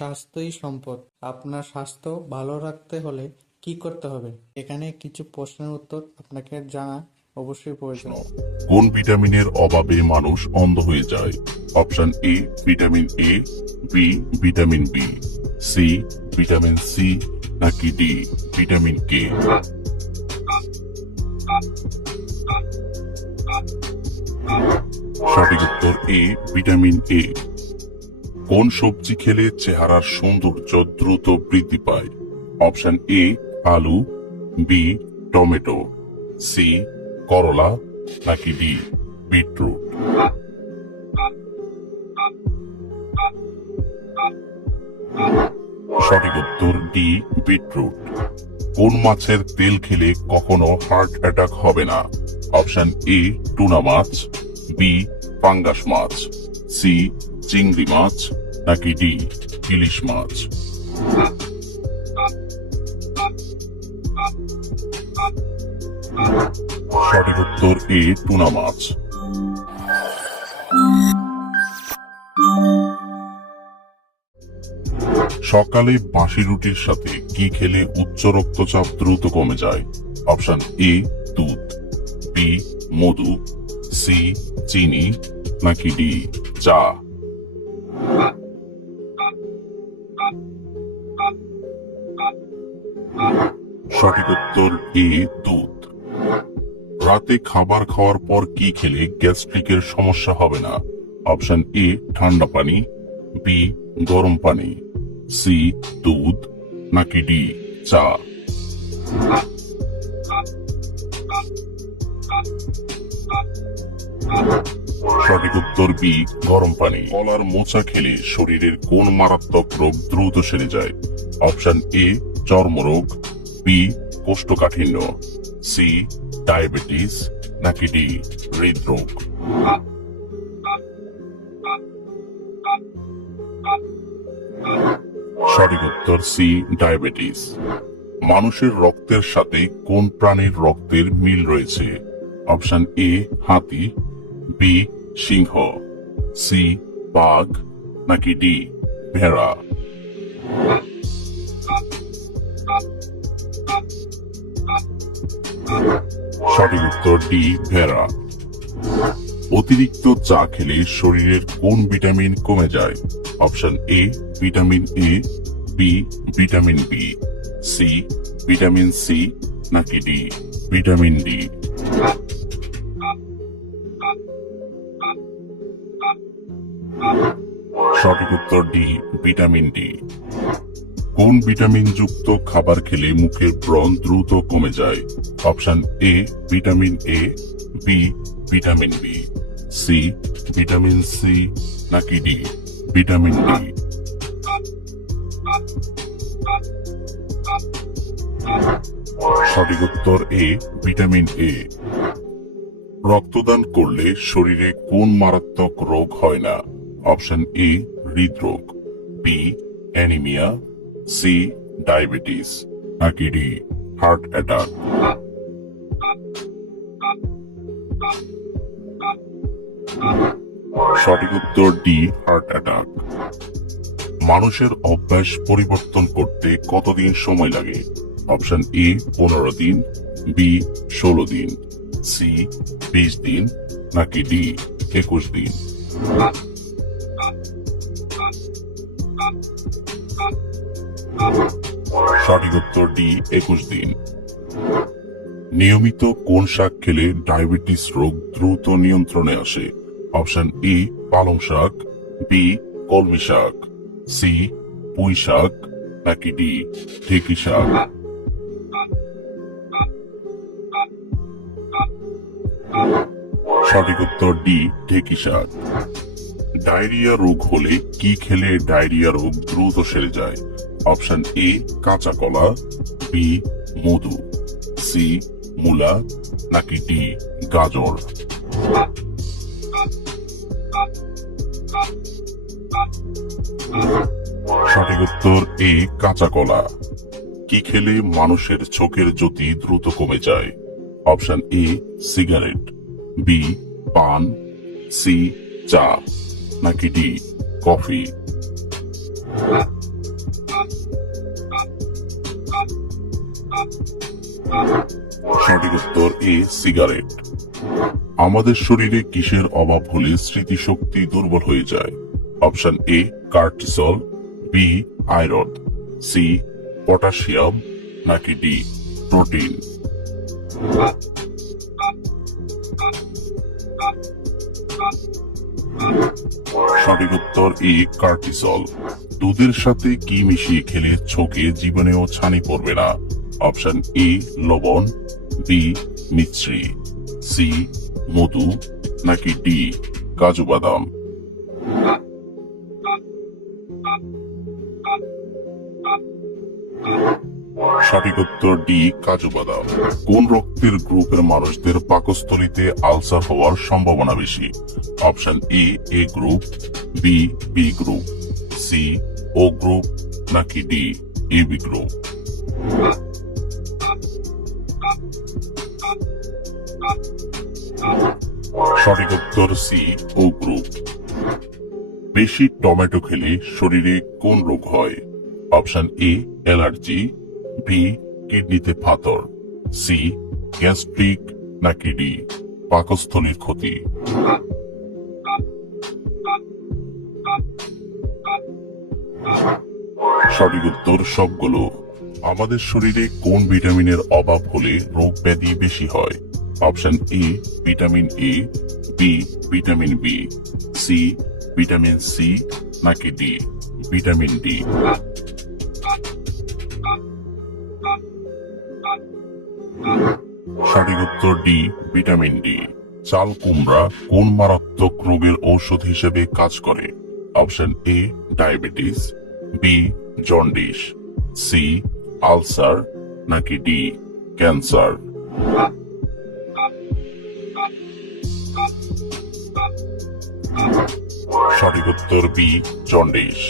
স্বাস্থ্যই সম্পদ। আপনার স্বাস্থ্য ভালো রাখতে হলে কি করতে হবে? এখানে কিছু প্রশ্নের উত্তর আপনাকে জানা অবশ্যই প্রয়োজন। কোন ভিটামিনের অভাবে মানুষ অন্ধ হয়ে যায়? Option A vitamin A, B vitamin B, C vitamin C, নাকি ডি ভিটামিন কে? সঠিক উত্তর এ ভিটামিন এ। কোন সবজি খেলে চেহারার সৌন্দর্য দ্রুত বৃদ্ধি পায়? অপশন এ আলু, বি টমেটো, সি করলা, নাকি ডি বিটরুট? সঠিক উত্তর ডি বিটরুট। কোন মাছের তেল খেলে কখনো হার্ট অ্যাটাক হবে না? অপশন এ টুনা মাছ, বি পাঙ্গাস মাছ, সি চিংড়ি মাছ, নাকি ডি ইলিশ মাছ? সঠিক উত্তর এ টুনা মাছ। সকালে বাসি রুটির সাথে কি খেলে উচ্চ রক্তচাপ দ্রুত কমে যায়? অপশন এ দুধ, বি মধু, সি চিনি, নাকি ডি চা? সঠিক উত্তর এ দুধ। রাতে খাবার খাওয়ার পর কি খেলে গ্যাস্ট্রিকের সমস্যা হবে না? অপশন এ ঠান্ডা পানি, বি গরম পানি, সি দুধ, নাকি ডি চা? সঠিক উত্তর বি গরম পানি। কলার মোচা খেলে শরীরের কোন মারাত্মক রোগ দ্রুত সেরে যায়? অপশন এ চর্মরোগ, বি কোষ্ঠকাঠিন্য, সি ডায়াবেটিস, নাকি ডি হৃদরোগ? সঠিক উত্তর সি ডায়াবেটিস। মানুষের রক্তের সাথে কোন প্রাণীর রক্তের মিল রয়েছে? অপশন এ হাতি, বি সিংহ, সি বাঘ, নাকি ডি ভেড়া? সঠিক উত্তর ডি ভেড়া। অতিরিক্ত চা খেলে শরীরের কোন ভিটামিন কমে যায়? Option A vitamin A, B vitamin B, C vitamin C, নাকি ডি ভিটামিন ডি? সঠিক উত্তর ডি ভিটামিন ডি। কোন ভিটামিন যুক্ত খাবার খেলে মুখের ব্রণ দ্রুত কমে যায়? Option A vitamin A, B vitamin B, C vitamin C, নাকি ডি ভিটামিন ডি? সঠিক উত্তর এ ভিটামিন এ। রক্তদান করলে শরীরে কোন মারাত্মক রোগ হয় না? অপশন এ হৃদরোগ, বি অ্যানিমিয়া, সি ডায়াবেটিস, নাকি ডি হার্ট অ্যাটাক? সঠিক উত্তর ডি হার্ট অ্যাটাক। মানুষের অভ্যাস পরিবর্তন করতে কতদিন সময় লাগে? অপশন এ 15 দিন, বি 16 দিন, সি 20 দিন, নাকি ডি 21 দিন? সঠিক উত্তর ডি 21 দিন। নিয়মিত কোন শাক খেলে ডায়াবেটিস রোগ দ্রুত নিয়ন্ত্রণে আসে? অপশন এ পালং শাক, বি কলমি শাক, সি পুঁই শাক, নাকি ডি ঢেঁকি শাক? সঠিক উত্তর ডি ঢেঁকি শাক। ডায়রিয়া রোগ হলে কি খেলে ডায়রিয়া রোগ দ্রুত সেরে যায়? অপশন এ কাঁচা কলা, বি মধু, সি মূলা, নাকি ডি গাজর? সঠিক উত্তর এ কাঁচা কলা। কি খেলে মানুষের চোখের জ্যোতি দ্রুত কমে যায়? অপশন এ সিগারেট, বি পান, সি চা, নাকি ডি কফি? সঠিক উত্তর এ সিগারেট। আমাদের শরীরে কিসের অভাব হলে স্মৃতিশক্তি দুর্বল হয়ে যায়? Option A cortisol, B iron, C potassium, নাকি ডি প্রোটিন? সঠিক উত্তর এ কার্টিসল। দুধের সাথে কি মিশিয়ে খেলে চোখে জীবনেও ছানি পড়বে না? অপশন এ লবণ, বি মিশ্রি, সি মধু, নাকি ডি কাজু বাদাম? সঠিক উত্তর ডি কাজু বাদাম। কোন রক্তের গ্রুপের মানুষদের পাকস্থলীতে আলসার হওয়ার সম্ভাবনা বেশি? Option A A group, B B group, C O group, নাকি ডি এ বি গ্রুপ? সঠিক উত্তর সি ও গ্রুপ। বেশি টমেটো খেলে শরীরে কোন রোগ হয়? অপশন এ অ্যালার্জি, বি কিডনিতে পাথর, সি গ্যাস্ট্রিক, নাকি ডি পাকস্থলীর ক্ষতি? সঠিক উত্তর সবগুলো। আমাদের শরীরে কোন ভিটামিনের অভাব হলে রোগ ব্যাধি বেশি হয়? Option A vitamin A, B vitamin B, C vitamin C, নাকি ডি ভিটামিন ডি? সঠিক উত্তর ডি ভিটামিন ডি। চাল কুমড়া কোন মারাত্মক রোগের ঔষধ হিসেবে কাজ করে? Option A diabetes, B jaundice, C ulcer, নাকি ডি ক্যান্সার? সঠিক উত্তর বি জন্ডিস।